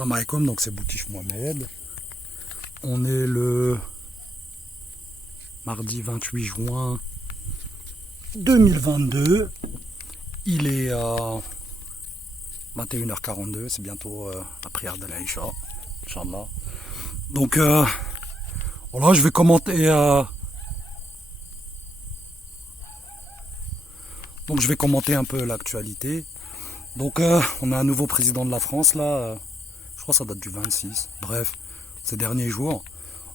Salam alaikum, donc c'est Boutif Mohamed. On est le mardi 28 juin 2022. Il est 21h42, c'est bientôt la prière de l'Aïcha, Inch'Allah. Donc voilà, je vais commenter. Donc je vais commenter un peu l'actualité. Donc on a un nouveau président de la France là. Je crois que ça date du 26. Bref, ces derniers jours.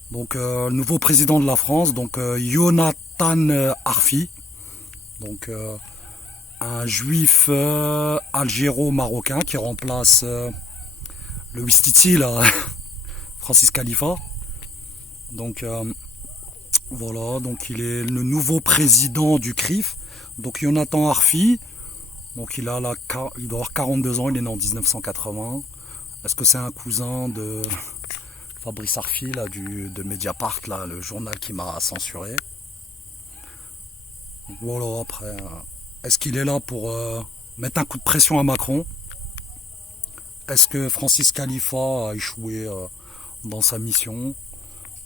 Donc le nouveau président de la France, donc Jonathan Arfi. Donc un juif algéro-marocain qui remplace le Ouistiti là, Francis Khalifa. Donc voilà, donc il est le nouveau président du CRIF. Donc Jonathan Arfi, donc il doit avoir 42 ans, il est né en 1980. Est-ce que c'est un cousin de Fabrice Arfi là, de Mediapart, là, le journal qui m'a censuré? Voilà, après, est-ce qu'il est là pour mettre un coup de pression à Macron? Est-ce que Francis Khalifa a échoué dans sa mission?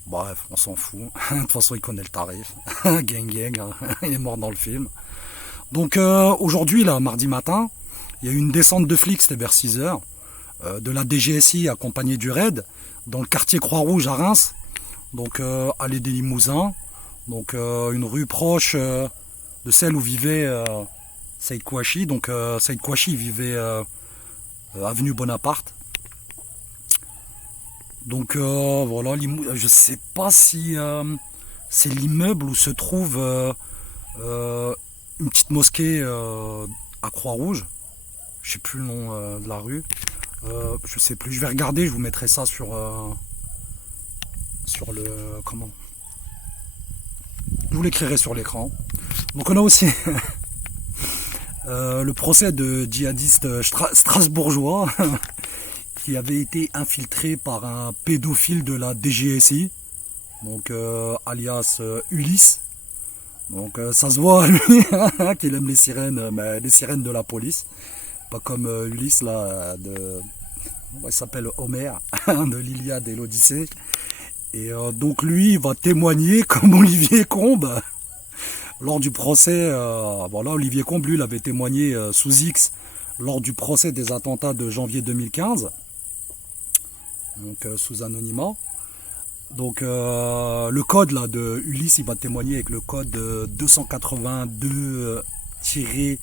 Bref, on s'en fout. De toute façon, il connaît le tarif. Gang gang, hein. Il est mort dans le film. Donc aujourd'hui, là, mardi matin, il y a eu une descente de flics, c'était vers 6h, de la DGSI accompagnée du RAID, dans le quartier Croix-Rouge à Reims, donc allée des Limousins, donc une rue proche de celle où vivait Saïd Kouachi. Donc Saïd Kouachi vivait avenue Bonaparte. Donc voilà, je sais pas si c'est l'immeuble où se trouve une petite mosquée à Croix-Rouge. Je sais plus le nom de la rue. Je sais plus. Je vais regarder. Je vous mettrai ça sur le comment. Je vous l'écrirai sur l'écran. Donc on a aussi le procès de djihadistes strasbourgeois qui avait été infiltré par un pédophile de la DGSI, donc alias Ulysse. Donc ça se voit lui qu'il aime les sirènes, mais les sirènes de la police, pas comme Ulysse là il s'appelle Homer de l'Iliade et l'Odyssée. Et donc lui il va témoigner comme Olivier Combes lors du procès. Voilà, Olivier Combes lui il avait témoigné sous X lors du procès des attentats de janvier 2015, donc sous anonymat. Donc le code là de Ulysse, il va témoigner avec le code 282-SI.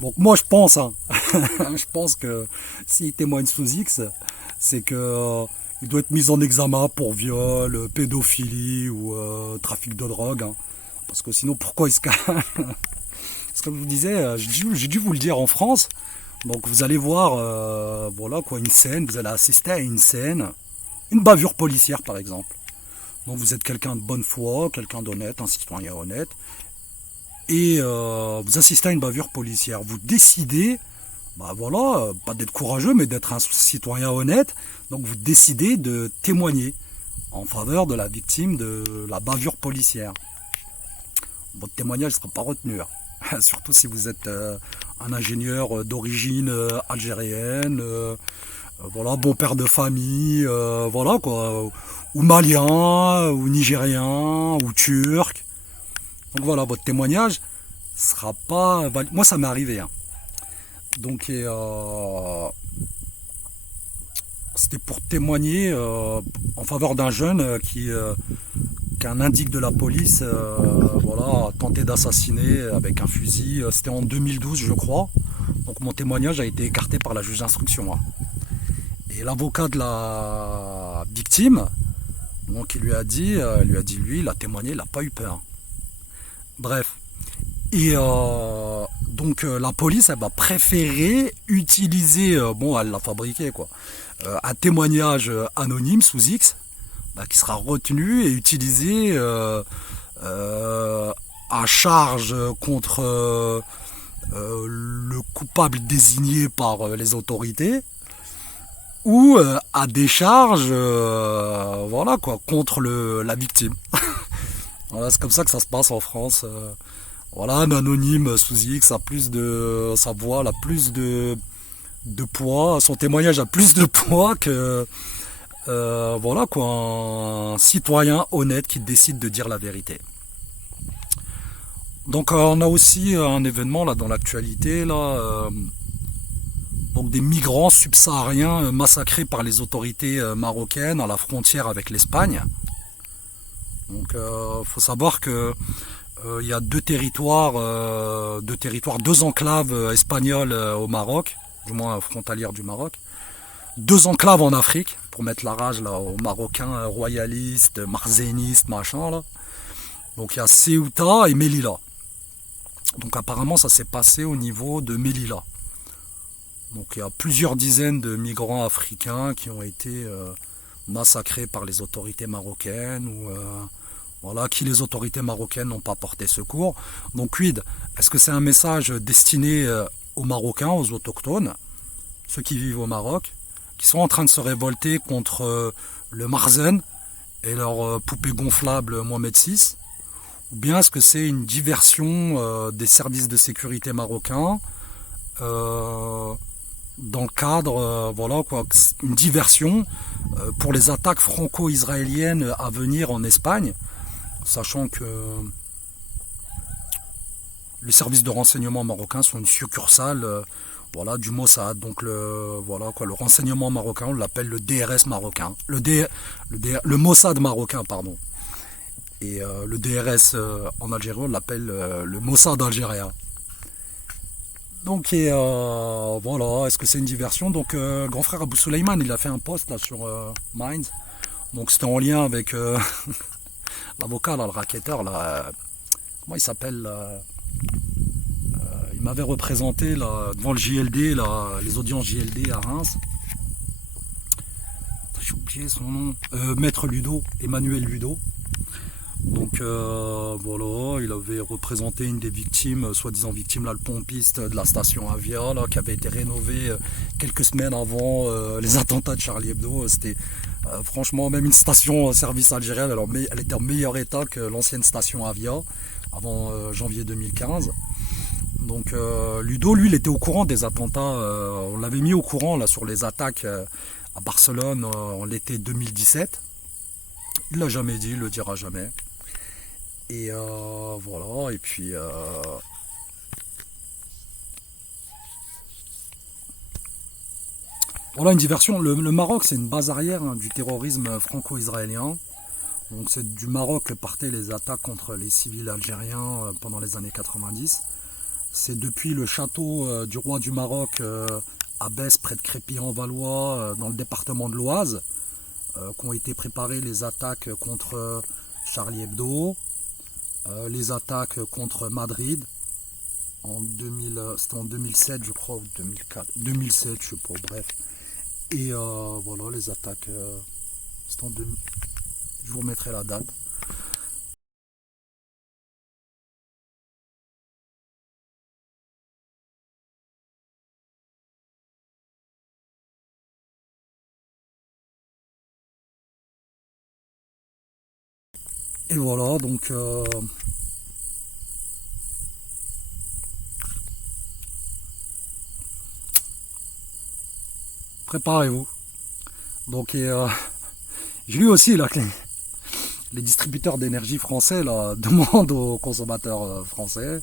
Donc moi je pense, hein, je pense que s'il témoigne sous X, c'est que il doit être mis en examen pour viol, pédophilie ou trafic de drogue, hein. Parce que sinon pourquoi il se cache? Parce que je vous disais, j'ai dû vous le dire en France. Donc vous allez voir, voilà quoi, une scène, vous allez assister à une scène, une bavure policière par exemple. Donc vous êtes quelqu'un de bonne foi, quelqu'un d'honnête, un citoyen honnête, et vous assistez à une bavure policière. Vous décidez, bah voilà, pas d'être courageux, mais d'être un citoyen honnête. Donc vous décidez de témoigner en faveur de la victime de la bavure policière. Votre témoignage ne sera pas retenu, hein. Surtout si vous êtes un ingénieur d'origine algérienne, voilà, bon père de famille, voilà quoi, ou malien, ou nigérien, ou turc. Donc voilà, votre témoignage sera pas valide. Moi ça m'est arrivé, hein. Donc c'était pour témoigner en faveur d'un jeune qu'un indique de la police voilà, a tenté d'assassiner avec un fusil. C'était en 2012 je crois. Donc mon témoignage a été écarté par la juge d'instruction, hein. Et l'avocat de la victime, donc il lui a dit lui, il a témoigné, il n'a pas eu peur. Bref. Et donc la police, elle va préférer utiliser, bon elle l'a fabriqué quoi, un témoignage anonyme sous X, bah, qui sera retenu et utilisé à charge contre le coupable désigné par les autorités, ou à décharge voilà quoi, contre la victime. Voilà, c'est comme ça que ça se passe en France. Voilà, un anonyme sous X a plus de, sa voix a plus de de poids, son témoignage a plus de poids que voilà quoi, un citoyen honnête qui décide de dire la vérité. Donc on a aussi un événement là dans l'actualité là, donc des migrants subsahariens massacrés par les autorités marocaines à la frontière avec l'Espagne. Donc faut savoir que il y a deux enclaves espagnoles au Maroc, du moins frontalières du Maroc. Deux enclaves en Afrique, pour mettre la rage là, aux Marocains royalistes, marzénistes, machin là. Donc il y a Ceuta et Melilla. Donc apparemment ça s'est passé au niveau de Melilla. Donc il y a plusieurs dizaines de migrants africains qui ont été massacrés par les autorités marocaines ou voilà, qui les autorités marocaines n'ont pas porté secours. Donc quid, est-ce que c'est un message destiné aux Marocains, aux autochtones, ceux qui vivent au Maroc, qui sont en train de se révolter contre le Marzen et leur poupée gonflable Mohamed VI, ou bien est-ce que c'est une diversion des services de sécurité marocains dans le cadre, voilà quoi, une diversion pour les attaques franco-israéliennes à venir en Espagne, sachant que les services de renseignement marocains sont une succursale voilà, du Mossad. Donc voilà, quoi, le renseignement marocain, on l'appelle le DRS marocain. Le Mossad marocain, pardon. Et le DRS en Algérie, on l'appelle le Mossad algérien. Donc voilà, est-ce que c'est une diversion? Donc grand frère Abou Suleiman, il a fait un post là sur Minds. Donc c'était en lien avec l'avocat, là, le racketteur, là, comment il s'appelle il m'avait représenté là, devant le JLD, là, les audiences JLD à Reims. J'ai oublié son nom. Maître Ludo, Emmanuel Ludo. Donc voilà, il avait représenté une des victimes, soi-disant victime, là, le pompiste de la station Avia, là, qui avait été rénové quelques semaines avant les attentats de Charlie Hebdo. C'était franchement même une station service algérienne, alors, elle était en meilleur état que l'ancienne station Avia avant janvier 2015. Donc Ludo, lui, il était au courant des attentats, on l'avait mis au courant là sur les attaques à Barcelone en l'été 2017. Il l'a jamais dit, il le dira jamais. Et voilà, et puis voilà une diversion. Le Maroc, c'est une base arrière du terrorisme franco-israélien. Donc c'est du Maroc que partaient les attaques contre les civils algériens pendant les années 90. C'est depuis le château du roi du Maroc à Besse, près de Crépy-en-Valois, dans le département de l'Oise, qu'ont été préparées les attaques contre Charlie Hebdo, les attaques contre Madrid, c'était en 2007 je crois, ou 2004, 2007 je sais pas, bref. Et voilà les attaques, c'était en 2000, je vous remettrai la date. Et voilà, donc préparez-vous. Donc j'ai lu aussi là que les distributeurs d'énergie français là, demandent aux consommateurs français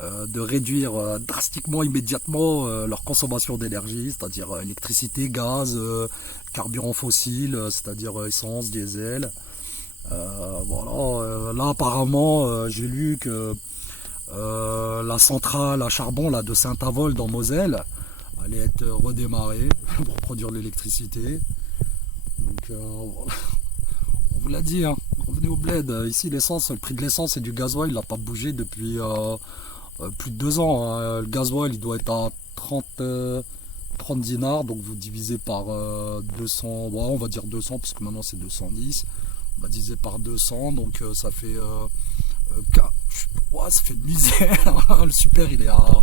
de réduire drastiquement, immédiatement leur consommation d'énergie, c'est-à-dire électricité, gaz, carburant fossile, c'est-à-dire essence, diesel. Voilà, là apparemment j'ai lu que la centrale à charbon là, de Saint-Avold en Moselle allait être redémarrée pour produire de l'électricité. Donc on vous l'a dit, hein, revenez au bled. Ici l'essence, le prix de l'essence et du gasoil il n'a pas bougé depuis plus de 2 ans. Hein. Le gasoil il doit être à 30 dinars, donc vous divisez par 200, bon, on va dire 200 parce que maintenant c'est 210. On va diviser par 200, donc ça fait ouais, ça fait une misère. Le super il est à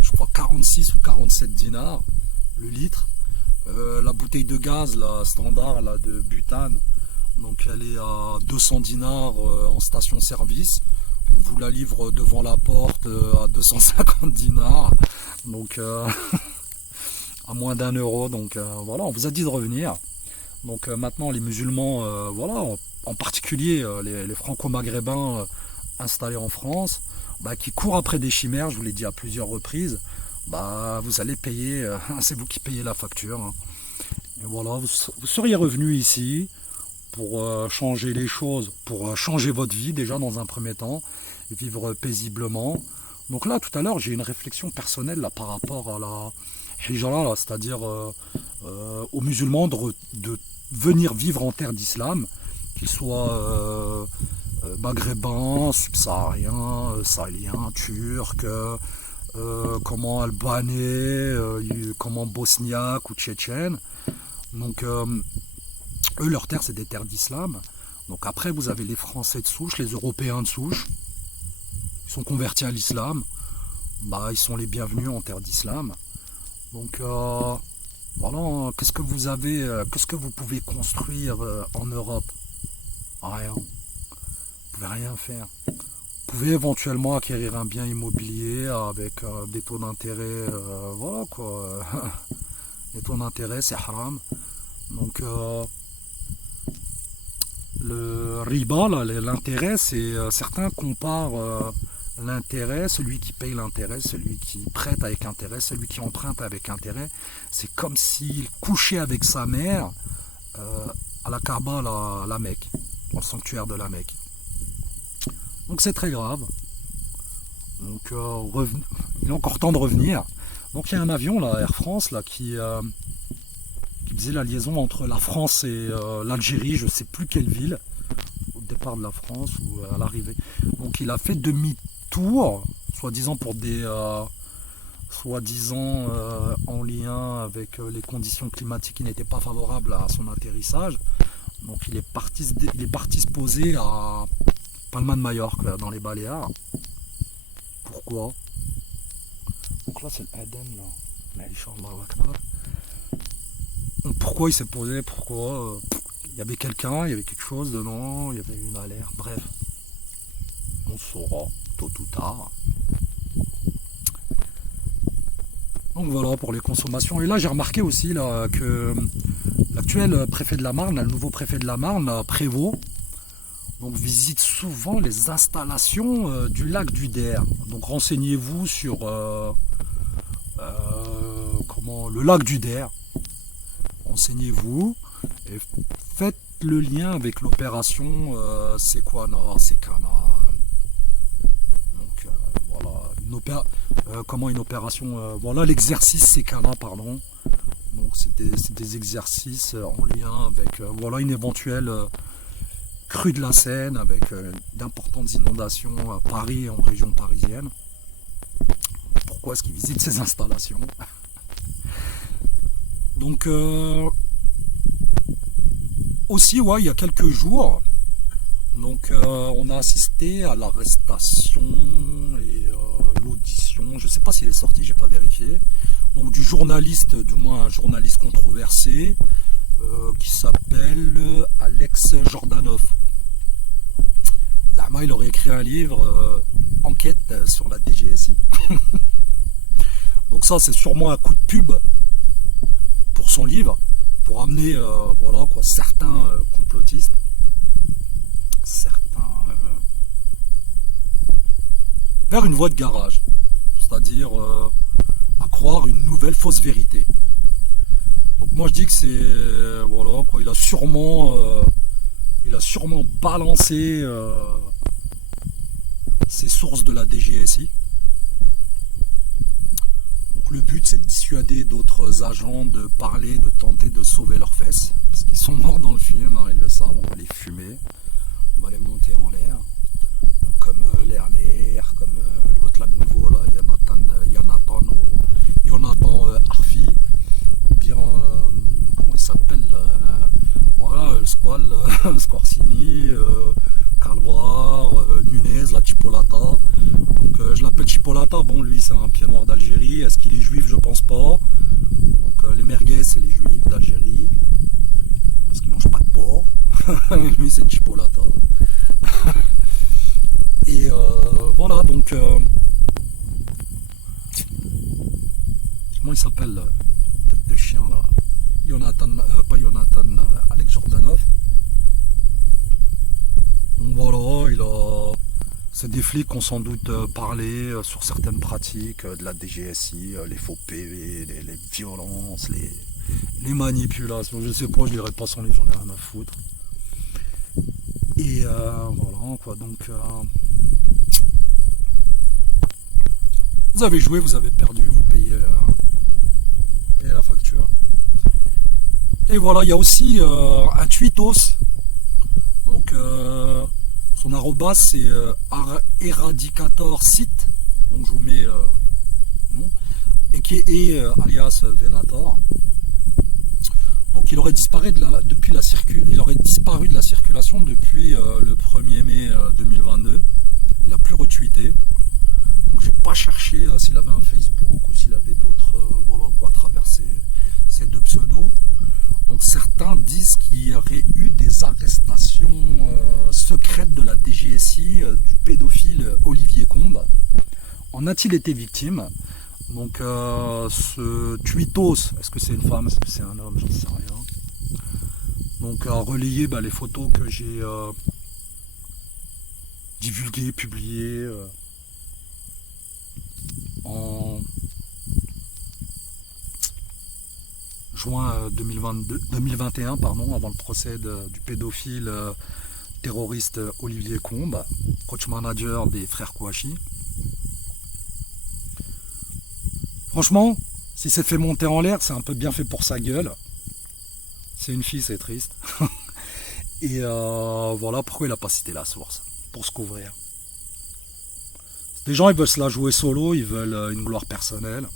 je crois 46 ou 47 dinars le litre. La bouteille de gaz la standard là, de butane, donc elle est à 200 dinars en station service. On vous la livre devant la porte à 250 dinars. Donc à moins d'1 euro. Donc voilà, on vous a dit de revenir. Donc maintenant, les musulmans, voilà, en particulier les franco-maghrébins installés en France, bah, qui courent après des chimères, je vous l'ai dit à plusieurs reprises, bah, vous allez payer, c'est vous qui payez la facture. Hein. Et voilà, vous seriez revenu ici pour changer les choses, pour changer votre vie déjà dans un premier temps, et vivre paisiblement. Donc là, tout à l'heure, j'ai une réflexion personnelle là, par rapport à la hijra, c'est-à-dire aux musulmans de venir vivre en terre d'islam, qu'ils soient maghrébins, subsahariens, sahéliens, turcs, comment albanais, comment bosniaques ou tchétchènes. Donc eux, leurs terres, c'est des terres d'islam. Donc après, vous avez les Français de souche, les Européens de souche, ils sont convertis à l'islam. Bah, ils sont les bienvenus en terre d'islam. Donc voilà, qu'est-ce que vous avez, qu'est-ce que vous pouvez construire en Europe? Rien. Vous pouvez rien faire. Vous pouvez éventuellement acquérir un bien immobilier avec des taux d'intérêt, voilà quoi. Les taux d'intérêt, c'est haram. Donc le riba, l'intérêt, c'est certains comparent l'intérêt, celui qui paye l'intérêt, celui qui prête avec intérêt, celui qui emprunte avec intérêt. C'est comme s'il couchait avec sa mère à la Kaaba, la Mecque, dans le sanctuaire de la Mecque. Donc c'est très grave. Donc il est encore temps de revenir. Donc il y a un avion, là, Air France, là, qui faisait la liaison entre la France et l'Algérie, je ne sais plus quelle ville, au départ de la France ou à l'arrivée. Donc il a fait demi-tour, soi-disant pour des soi-disant en lien avec les conditions climatiques qui n'étaient pas favorables à son atterrissage. Donc il est parti se poser à Palma de Majorque, dans les Baléares. Pourquoi? Donc là c'est l'Aden, là. Pourquoi il s'est posé? Pourquoi il y avait quelqu'un, il y avait quelque chose dedans, il y avait une alerte, bref. On saura, tôt ou tard. Donc voilà pour les consommations. Et là j'ai remarqué aussi là, que l'actuel préfet de la Marne, le nouveau préfet de la Marne, Prévost, donc visite souvent les installations du lac du Der. Donc renseignez-vous sur comment le lac du Der. Renseignez-vous et faites le lien avec l'opération Sequana, Secana. Donc voilà, comment une opération, voilà l'exercice Secana, pardon. Donc c'est des exercices en lien avec voilà une éventuelle crue de la Seine, avec d'importantes inondations à Paris et en région parisienne. Pourquoi est-ce qu'ils visitent ces installations? Donc aussi, ouais, il y a quelques jours, donc on a assisté à l'arrestation et l'audition, je ne sais pas s'il est sorti, j'ai pas vérifié, donc du journaliste, du moins un journaliste controversé, qui s'appelle Alex Jordanov. Zama, il aurait écrit un livre, Enquête sur la DGSI. Donc ça, c'est sûrement un coup de pub pour son livre, pour amener voilà, quoi, certains complotistes, certains vers une voie de garage, c'est-à-dire à croire une nouvelle fausse vérité. Donc moi je dis que c'est voilà quoi, il a sûrement balancé ses sources de la DGSI. Donc le but c'est de dissuader d'autres agents de parler, de tenter de sauver leurs fesses, parce qu'ils sont morts dans le film, hein, ils le savent, on va les fumer, on va les monter en l'air, comme Lerner, comme l'autre là, le nouveau là, Jonathan Arfi, ou bien comment il s'appelle voilà, le squal, Scorsini, Calvar, Nunez, la Chipolata. Donc je l'appelle Chipolata, bon lui c'est un pied noir d'Algérie, est-ce qu'il est juif? Je pense pas. Donc les merguez c'est les juifs d'Algérie, parce qu'ils mangent pas de porc. Lui c'est une Chipolata. Et voilà, donc comment il s'appelle? pas Jonathan, Alex Jordanov. Donc voilà, c'est des flics qui ont sans doute parlé sur certaines pratiques de la DGSI, les faux PV, les violences, les manipulations. Je sais pas, je lirai pas son livre, j'en ai rien à foutre. Et voilà quoi, donc vous avez joué, vous avez perdu, vous payez la facture. Et voilà, il y a aussi un tweetos. Donc son arrobas c'est eradicator site. Donc je vous mets non. Et qui est alias Venator. Donc il aurait disparu de la circulation depuis le 1er mai 2022. Il n'a plus retweeté. Donc j'ai pas cherché s'il avait un Facebook ou s'il avait d'autres voilà quoi à travers ces deux pseudos. Donc certains disent qu'il y aurait eu des arrestations secrètes de la DGSI du pédophile Olivier Combes. En a-t-il été victime? Donc ce tweetos, est-ce que c'est une femme, est-ce que c'est un homme, j'en sais rien. Donc à relayer les photos que j'ai divulguées, publiées en juin 2021, avant le procès du pédophile terroriste Olivier Combes, coach manager des frères Kouachi. Franchement, si c'est fait monter en l'air, c'est un peu bien fait pour sa gueule. C'est une fille, c'est triste. Et voilà pourquoi il n'a pas cité la source, pour se couvrir. Des gens, ils veulent se la jouer solo, ils veulent une gloire personnelle.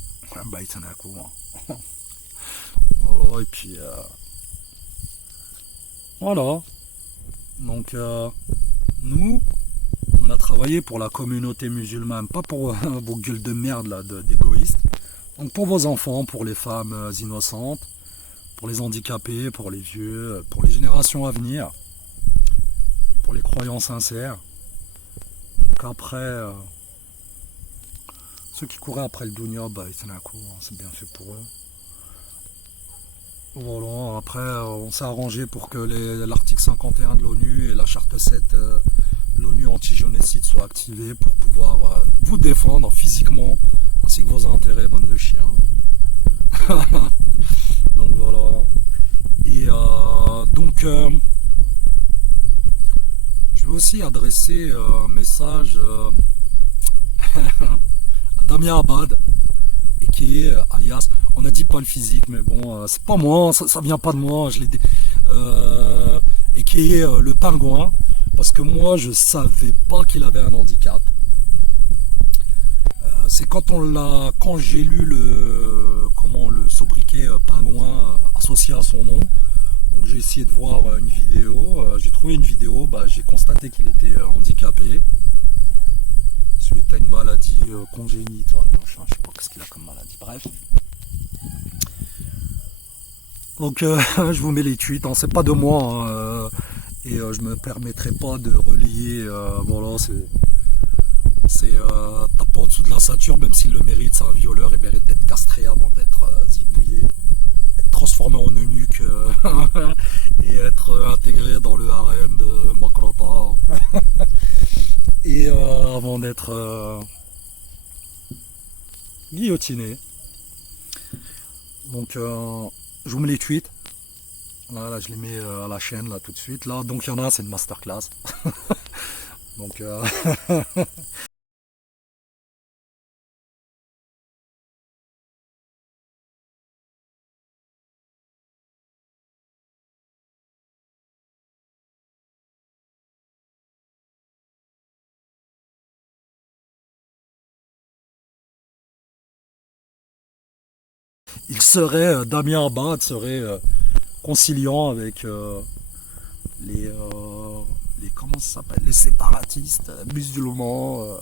Bah, il t'en a un coup. Hein. Voilà, et puis voilà. Donc nous, on a travaillé pour la communauté musulmane, pas pour vos gueules de merde là, d'égoïstes. Donc pour vos enfants, pour les femmes innocentes, pour les handicapés, pour les vieux, pour les générations à venir, pour les croyants sincères. Donc après, ceux qui couraient après le dunya, bah ils tenaient un coup, hein, c'est bien fait pour eux. Voilà, après on s'est arrangé pour que l'article 51 de l'ONU et la charte 7 de l'ONU anti-génocide soient activés pour pouvoir vous défendre physiquement ainsi que vos intérêts, bande de chiens. Donc voilà. Et donc je vais aussi adresser un message à Damien Abad, et qui est alias, on a dit pas le physique, mais bon, c'est pas moi, ça vient pas de moi, je l'ai dit, et qui est le pingouin, parce que moi je savais pas qu'il avait un handicap. C'est quand j'ai lu le sobriquet pingouin associé à son nom. Donc j'ai essayé de voir une vidéo, j'ai trouvé une vidéo, j'ai constaté qu'il était handicapé suite à une maladie congénitale, machin, je sais pas ce qu'il a comme maladie, bref. Donc je vous mets les tweets, hein, c'est pas de moi, hein, et je me permettrai pas de relier, voilà, c'est tape en dessous de la ceinture, même s'il le mérite, c'est un violeur, il mérite d'être castré avant d'être zigouillé, être transformé en eunuque et être intégré dans le harem de Makrata et avant d'être guillotiné. Donc je vous mets les tweets. Là, je les mets à la chaîne là tout de suite. Là, donc il y en a, c'est une masterclass. Donc il serait, Damien Abad serait conciliant avec comment ça s'appelle, les séparatistes musulmans.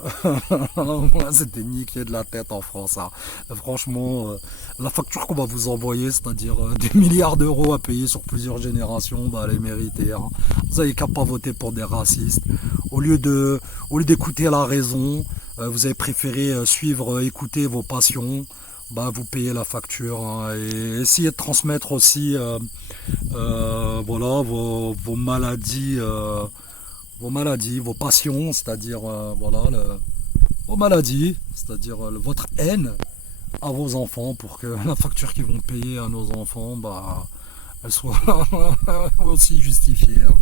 C'était niqué de la tête en France, hein. Franchement, la facture qu'on va vous envoyer, c'est-à-dire des milliards d'euros à payer sur plusieurs générations, elle est méritée, hein. Vous n'avez qu'à pas voter pour des racistes. Au lieu d'écouter la raison, vous avez préféré écouter vos passions. bah vous payez la facture, hein, et essayez de transmettre aussi voilà vos maladies, vos passions, c'est-à-dire voilà vos maladies, c'est-à-dire votre haine à vos enfants pour que la facture qu'ils vont payer à nos enfants, bah elle soit aussi justifiée, hein.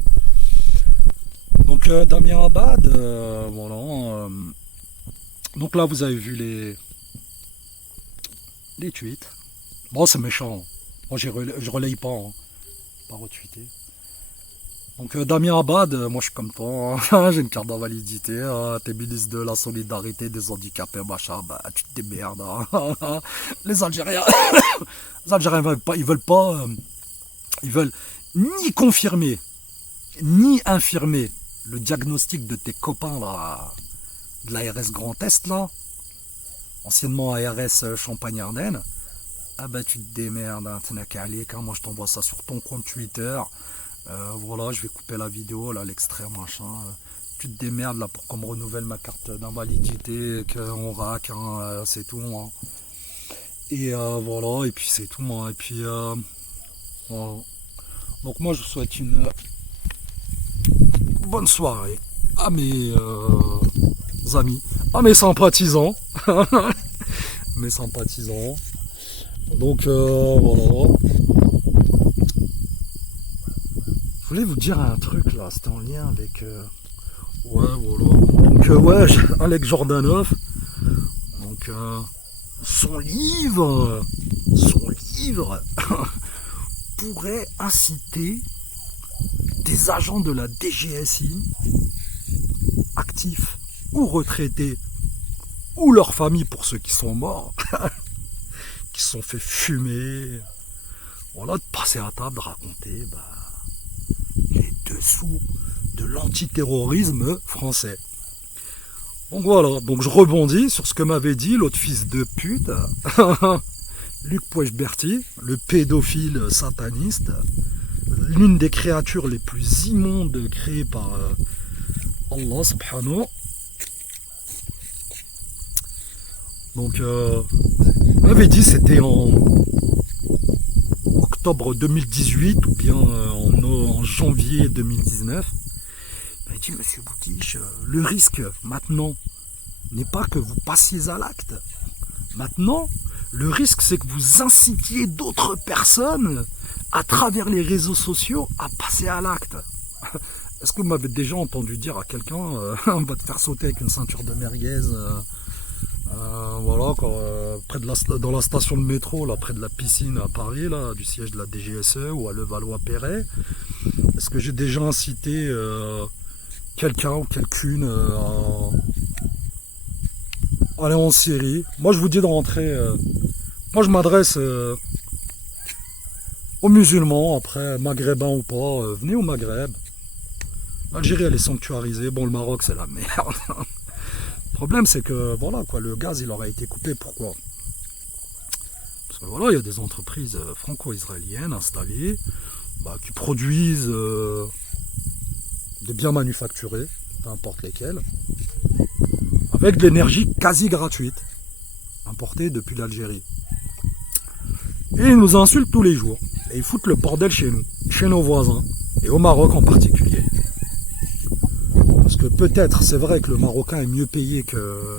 Donc Damien Abad, voilà. Donc là vous avez vu les tweets. Bon, c'est méchant. Moi je relaye pas, hein. Pas retweeté. Donc Damien Abad, moi je suis comme toi, hein. J'ai une carte d'invalidité, hein. T'es ministre de la solidarité des handicapés, machin, bah tu te démerdes, hein. Les Algériens, les Algériens ils veulent ni confirmer, ni infirmer le diagnostic de tes copains là, de l'ARS Grand Est là, anciennement ARS Champagne-Ardenne. Ah bah tu te démerdes, hein, t'es calé, quand moi je t'envoie ça sur ton compte Twitter. Voilà, je vais couper la vidéo, là, l'extrait, machin. Tu te démerdes là pour qu'on me renouvelle ma carte d'invalidité, qu'on rack, hein, c'est tout, hein. Et voilà, et puis c'est tout, hein. Et puis voilà. Donc moi je vous souhaite une bonne soirée à mes amis, à mes sympathisants. Mes sympathisants. Donc voilà. Je voulais vous dire un truc là, c'était en lien avec ouais voilà. Donc ouais, Alex Jordanov. Donc son livre pourrait inciter des agents de la DGSI, actifs ou retraités, ou leurs familles pour ceux qui sont morts, qui se sont fait fumer, voilà, de passer à table, de raconter les dessous de l'antiterrorisme français. Donc voilà, donc je rebondis sur ce que m'avait dit l'autre fils de pute, Luc Poechberti, le pédophile sataniste, l'une des créatures les plus immondes créées par Allah subhanahu. Donc il m'avait dit, c'était en octobre 2018 ou bien en janvier 2019. Il m'a dit, monsieur Boutiche, le risque maintenant n'est pas que vous passiez à l'acte. Maintenant, le risque c'est que vous incitiez d'autres personnes à travers les réseaux sociaux à passer à l'acte. Est-ce que vous m'avez déjà entendu dire à quelqu'un on va te faire sauter avec une ceinture de merguez voilà, près de dans la station de métro, là, près de la piscine à Paris, là, du siège de la DGSE ou à Levallois-Perret. Est-ce que j'ai déjà incité quelqu'un ou quelqu'une à aller en Syrie? Moi je vous dis de rentrer. Moi je m'adresse aux musulmans, après maghrébins ou pas, venez au Maghreb. L'Algérie elle est sanctuarisée, bon le Maroc c'est la merde. Le problème c'est que voilà quoi, le gaz il aurait été coupé, pourquoi? Parce que voilà, il y a des entreprises franco-israéliennes installées qui produisent des biens manufacturés, peu importe lesquels, avec de l'énergie quasi gratuite, importée depuis l'Algérie. Et ils nous insultent tous les jours, et ils foutent le bordel chez nous, chez nos voisins, et au Maroc en particulier. Parce que peut-être, c'est vrai que le Marocain est mieux payé que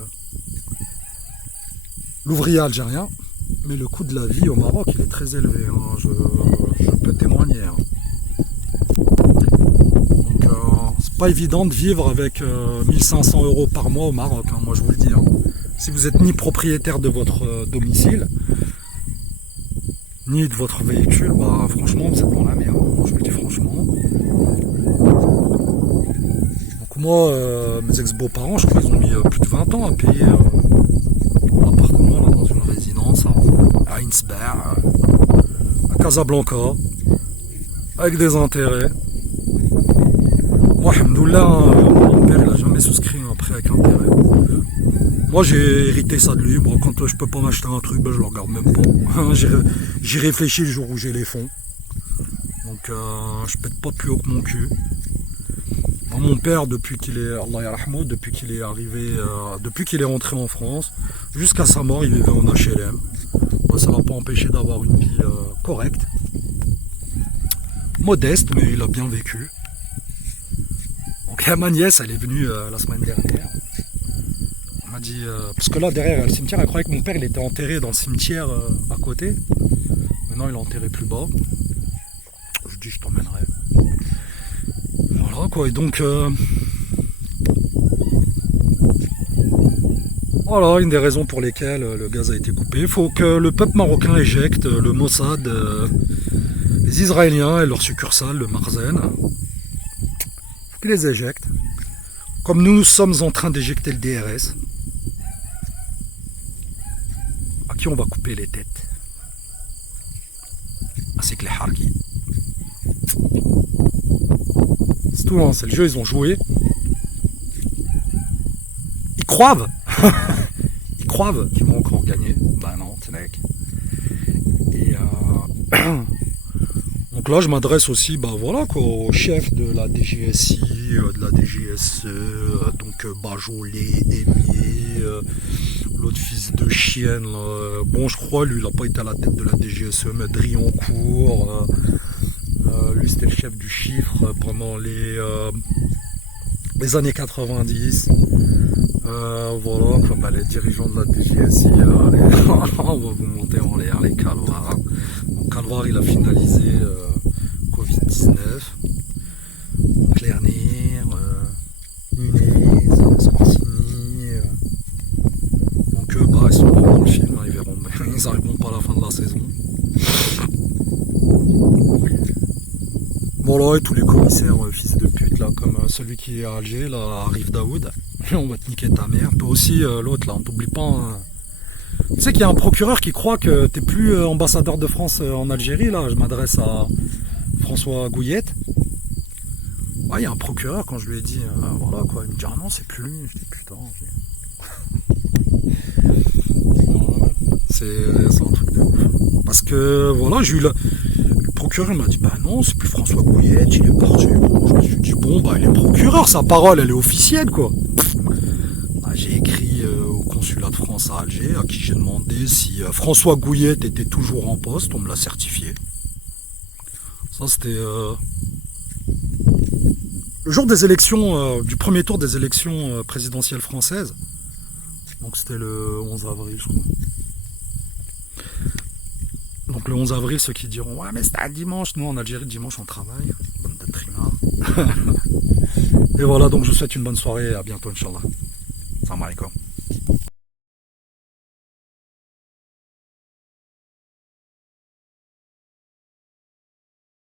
l'ouvrier algérien, mais le coût de la vie au Maroc, il est très élevé, hein, je peux témoigner. Hein. Donc, c'est pas évident de vivre avec 1500 € par mois au Maroc, hein, moi je vous le dis. Hein. Si vous n'êtes ni propriétaire de votre domicile, ni de votre véhicule, franchement, vous êtes dans la merde, hein, je vous le dis franchement. Moi, mes ex-beaux-parents, je crois qu'ils ont mis plus de 20 ans à payer un appartement là, dans une résidence à Innsbruck, à Casablanca, avec des intérêts. Moi, alhamdoulilah, mon père n'a jamais souscrit un prêt avec intérêt. Moi, j'ai hérité ça de lui. Bon, quand je peux pas m'acheter un truc, je le regarde même pas. J'y réfléchis le jour où j'ai les fonds. Donc, je pète pas plus haut que mon cul. Mon père, depuis qu'il est, Allah yarhamou, depuis qu'il est arrivé, depuis qu'il est rentré en France, jusqu'à sa mort, il vivait en HLM. Bah, ça l'a pas empêché d'avoir une vie correcte. Modeste, mais il a bien vécu. Donc ma nièce, elle est venue la semaine dernière. Elle m'a dit... parce que là, derrière le cimetière, elle croyait que mon père, il était enterré dans le cimetière à côté. Maintenant, il est enterré plus bas. Je dis, je t'emmènerai. Voilà, quoi. Et donc... voilà, une des raisons pour lesquelles le gaz a été coupé. Il faut que le peuple marocain éjecte le Mossad, les Israéliens et leur succursale, le Marzen. Il faut qu'ils les éjectent. Comme nous sommes en train d'éjecter le DRS, à qui on va couper les têtes? Ah, c'est que les Harki. C'est tout, hein, c'est le jeu, ils ont joué. Ils croivent. Ils croivent qu'ils vont encore gagner. Bah non, c'est mec. Et donc là, je m'adresse aussi, bah voilà, quoi, au chef de la DGSI, de la DGSE, donc Bajolé, Aimier, l'autre fils de chienne. Là. Bon, je crois, lui, il n'a pas été à la tête de la DGSE, mais Drioncourt. Lui, c'était le chef du chiffre pendant les années 90. Voilà, comme les dirigeants de la DGSI, on va vous monter en l'air les calvaires. Donc Calvar, il a finalisé Covid-19, Clernier, Nunez, Scorsini. Donc bah, ils sont vraiment dans le film, hein, ils verront, mais ils n'arriveront pas à la fin de la saison. Voilà, et tous les commissaires fils de pute, là, comme celui qui est à Alger, là, Arif Daoud. On va te niquer ta mère. Toi aussi, l'autre, là, on t'oublie pas. Hein. Tu sais qu'il y a un procureur qui croit que t'es plus ambassadeur de France en Algérie, là. Je m'adresse à François Gouillette. Ouais, il y a un procureur, quand je lui ai dit, voilà, quoi, il me dit, ah non, c'est plus lui. Je dis, putain. C'est un truc de ouf. Parce que, voilà, j'ai eu le procureur m'a dit, bah non, c'est plus François Gouillette, il est parti. Bon, je me suis dit, bon, bah il est procureur, sa parole, elle est officielle, quoi. Bah, j'ai écrit au consulat de France à Alger, à qui j'ai demandé si François Gouillette était toujours en poste, on me l'a certifié. Ça, c'était le jour des élections, du premier tour des élections présidentielles françaises. Donc c'était le 11 avril, je crois. Donc le 11 avril, ceux qui diront « Ouais, mais c'était un dimanche. » Nous, en Algérie, dimanche, on travaille. Bonne de trimar. Et voilà, donc je vous souhaite une bonne soirée et à bientôt, Inch'Allah. Salam alaikum.